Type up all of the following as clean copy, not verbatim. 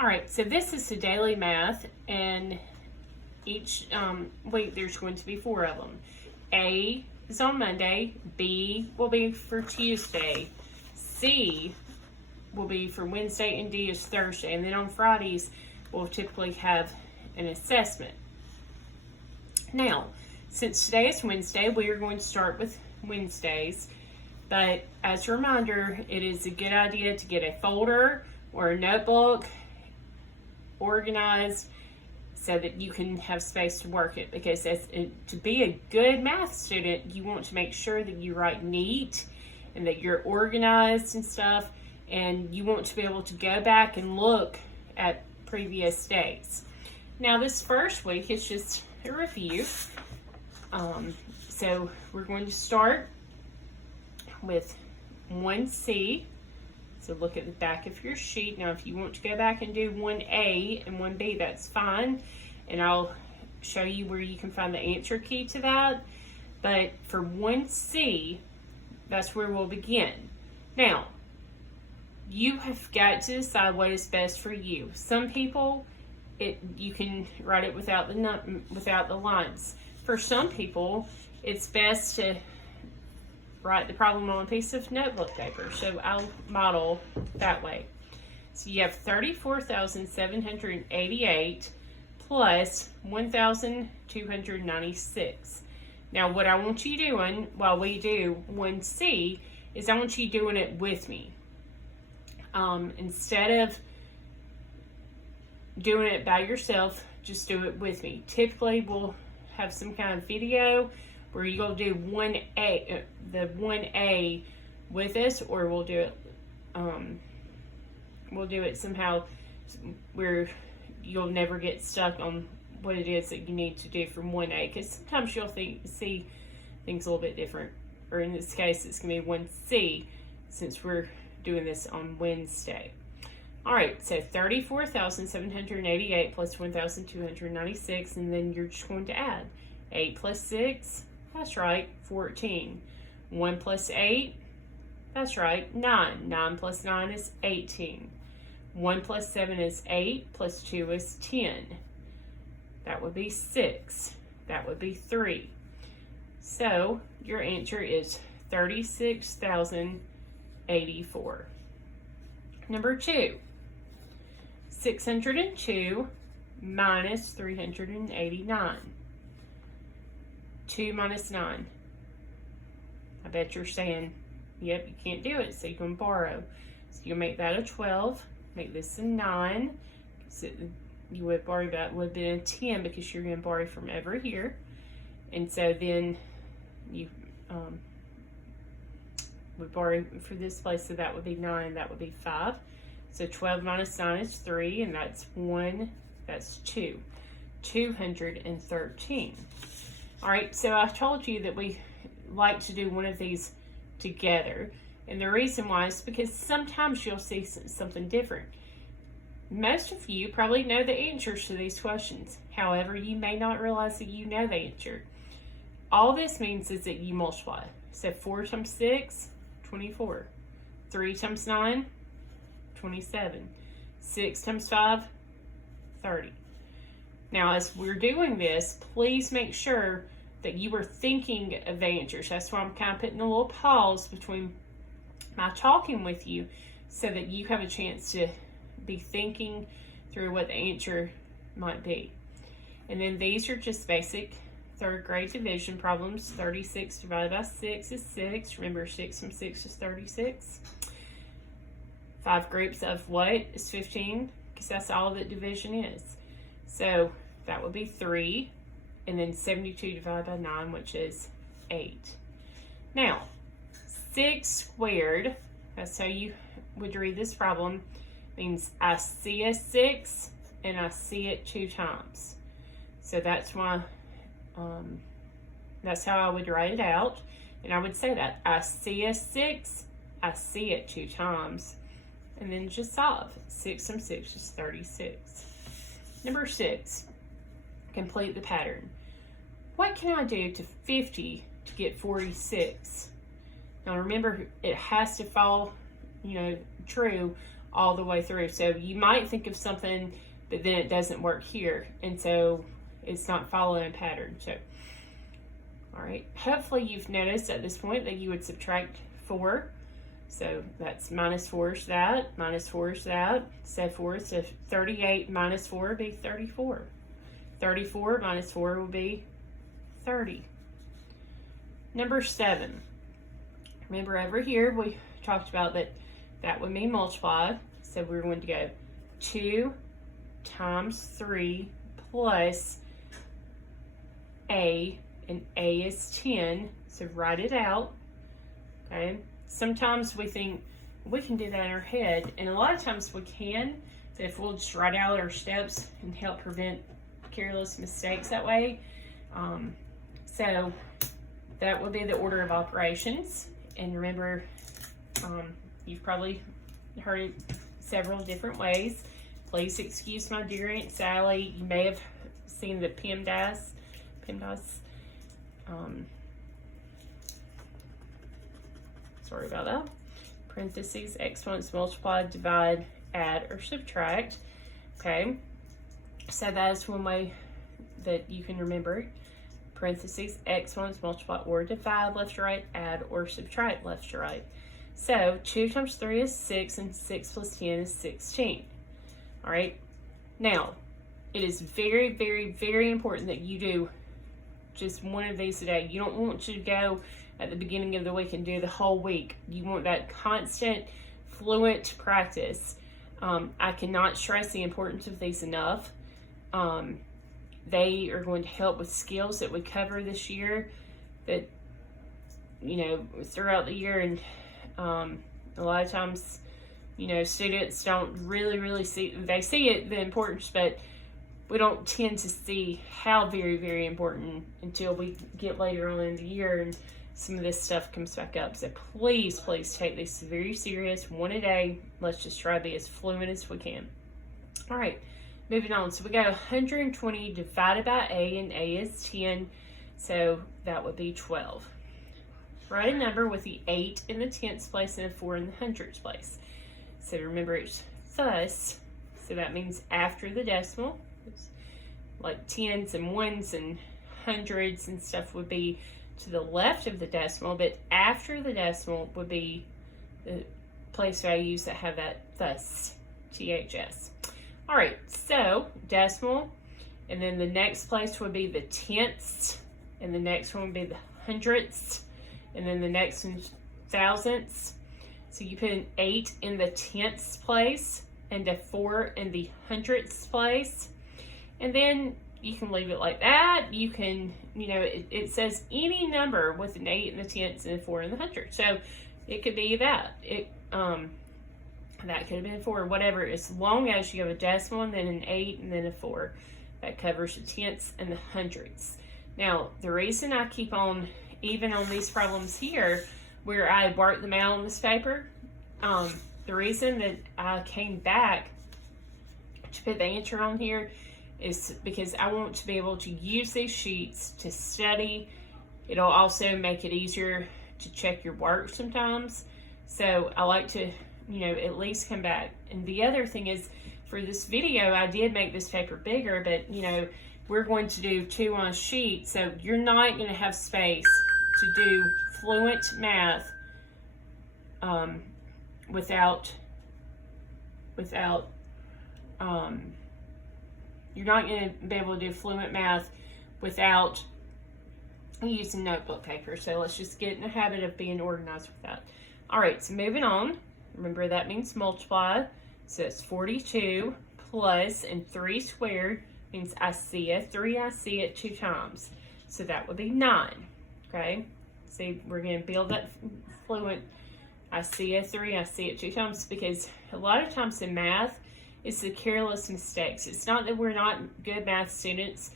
All right, so this is the daily math, and each week there's going to be 4 of them. A is on Monday, B will be for Tuesday, C will be for Wednesday, and D is Thursday. And then on Fridays, we'll typically have an assessment. Now, since today is Wednesday, we are going to start with Wednesdays. But as a reminder, it is a good idea to get a folder or a notebook organized so that you can have space to work it. Because to be a good math student, you want to make sure that you write neat and that you're organized and stuff. And you want to be able to go back and look at previous days. Now, this first week is just a review. So we're going to start with 1C. So look at the back of your sheet. Now, if you want to go back and do 1A and 1B, that's fine. And I'll show you where you can find the answer key to that. But for 1C, that's where we'll begin. Now, you have got to decide what is best for you. Some people, you can write it without the lines. For some people, it's best to write the problem on a piece of notebook paper. So I'll model that way. So you have 34,788 plus 1,296. Now what I want you doing while we do 1C is I want you doing it with me. Instead of doing it by yourself, just do it with me. Typically, we'll have some kind of video where you're going to do 1A, the 1A with us, or we'll do it somehow where you'll never get stuck on what it is that you need to do from 1A, because sometimes you'll see things a little bit different, or in this case, it's going to be 1C, since we're doing this on Wednesday. All right, so 34,788 plus 1,296, and then you're just going to add 8 plus 6, that's right, 14. 1 plus 8, that's right, 9. 9 plus 9 is 18. 1 plus 7 is 8, plus 2 is 10. That would be 6. That would be 3. So your answer is 36,084. Number 2, 602 minus 389. 2 minus 9. I bet you're saying, yep, you can't do it, so you can borrow. So you'll make that a 12, make this a 9. So you would borrow that would have been a 10 because you're going to borrow from over here. And so then you would borrow for this place, so that would be 9, that would be 5. So 12 minus 9 is 3, and that's 1, that's 2. 213. All right, so I told you that we like to do one of these together. And the reason why is because sometimes you'll see something different. Most of you probably know the answers to these questions. However, you may not realize that you know the answer. All this means is that you multiply. So 4 times 6, 24. 3 times 9, 27. 6 times 5, 30. Now, as we're doing this, please make sure that you are thinking of the answers. That's why I'm kind of putting a little pause between my talking with you so that you have a chance to be thinking through what the answer might be. And then these are just basic 3rd grade division problems. 36 divided by 6 is 6. Remember, 6 from 6 is 36. 5 groups of what is 15? Because that's all that division is. So that would be 3. And then 72 divided by 9, which is 8. Now, 6 squared, that's how you would read this problem, means I see a 6 and I see it 2 times. So that's why, that's how I would write it out. And I would say that I see a 6, I see it 2 times. And then just solve. 6 times 6 is 36. Number 6, complete the pattern. What can I do to 50 to get 46? Now remember, it has to fall, true all the way through. So you might think of something, but then it doesn't work here. And so it's not following a pattern. So, all right. Hopefully you've noticed at this point that you would subtract 4. So that's minus 4 is that, minus 4 is that. So 4, so 38 minus 4 would be 34. 34 minus 4 would be 30. Number 7. Remember over here we talked about that would mean multiply. So we're going to go 2 times 3 plus A, and A is 10. So write it out. Okay. Sometimes we think we can do that in our head, and a lot of times we can. So if we'll just write out our steps and help prevent careless mistakes that way. So that would be the order of operations. And remember, you've probably heard it several different ways. Please excuse my dear Aunt Sally. You may have seen the PEMDAS. Sorry about that. Parentheses, exponents, multiply, divide, add, or subtract. Okay. So that is one way that you can remember it. Parentheses, exponents, multiply or divide left to right, add or subtract left to right. So 2 times 3 is 6, and 6 plus 10 is 16. All right. Now, it is very, very, very important that you do just one of these a day. You don't want to go at the beginning of the week and do the whole week. You want that constant, fluent practice. I cannot stress the importance of these enough. They are going to help with skills that we cover this year that, you know, throughout the year. And a lot of times, you know, students don't really see, they see it, the importance, but we don't tend to see how very, very important until we get later on in the year and some of this stuff comes back up. So please take this very serious, one a day. Let's just try to be as fluent as we can. All right, moving on. So we got 120 divided by A, and A is 10. So that would be 12. Write a number with the 8 in the tenths place and a 4 in the hundredths place. So remember, it's thus. So that means after the decimal. Like tens and ones and hundreds and stuff would be to the left of the decimal, but after the decimal would be the place values that have that thus, THS. All right, so decimal, and then the next place would be the tenths, and the next one would be the hundredths, and then the next one thousandths. So you put an 8 in the tenths place and a 4 in the hundredths place. And then you can leave it like that. You can, you know, it says any number with an 8 in the tenths and a 4 in the hundredths. So it could be that. That could have been 4, whatever, as long as you have a decimal and then an 8 and then a 4. That covers the tenths and the hundredths. Now, the reason I keep on, even on these problems here, where I worked them out on this paper, the reason that I came back to put the answer on here is because I want to be able to use these sheets to study. It'll also make it easier to check your work sometimes. So I like to, you know, at least come back. And the other thing is, for this video, I did make this paper bigger, but, you know, we're going to do 2 on a sheet, so you're not going to have space to do fluent math without you're not going to be able to do fluent math without using notebook paper. So let's just get in the habit of being organized with that. All right, so moving on. Remember, that means multiply. So it's 42 plus, and 3 squared means I see it. 3, I see it 2 times. So that would be 9. Okay? See, we're going to build that fluent. I see a 3, I see it 2 times, because a lot of times in math, it's the careless mistakes. It's not that we're not good math students,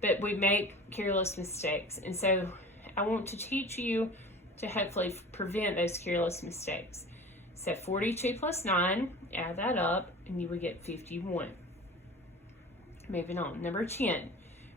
but we make careless mistakes. And so I want to teach you to hopefully prevent those careless mistakes. So 42 plus 9, add that up, and you would get 51. Moving on. Number 10,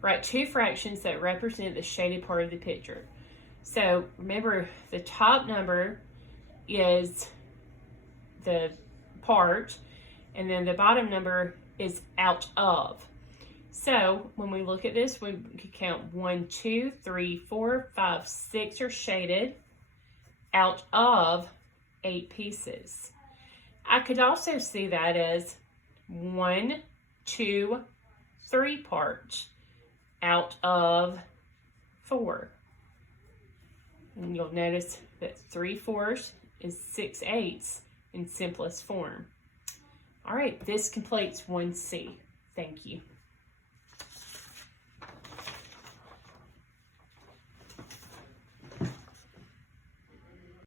write 2 fractions that represent the shaded part of the picture. So remember, the top number is the part, and then the bottom number is out of. So when we look at this, we can count 1, 2, 3, 4, 5, 6 are shaded out of 8 pieces. I could also see that as 1, 2, 3 parts out of 4. And you'll notice that 3/4 is 6/8 in simplest form. All right, this completes 1C. Thank you.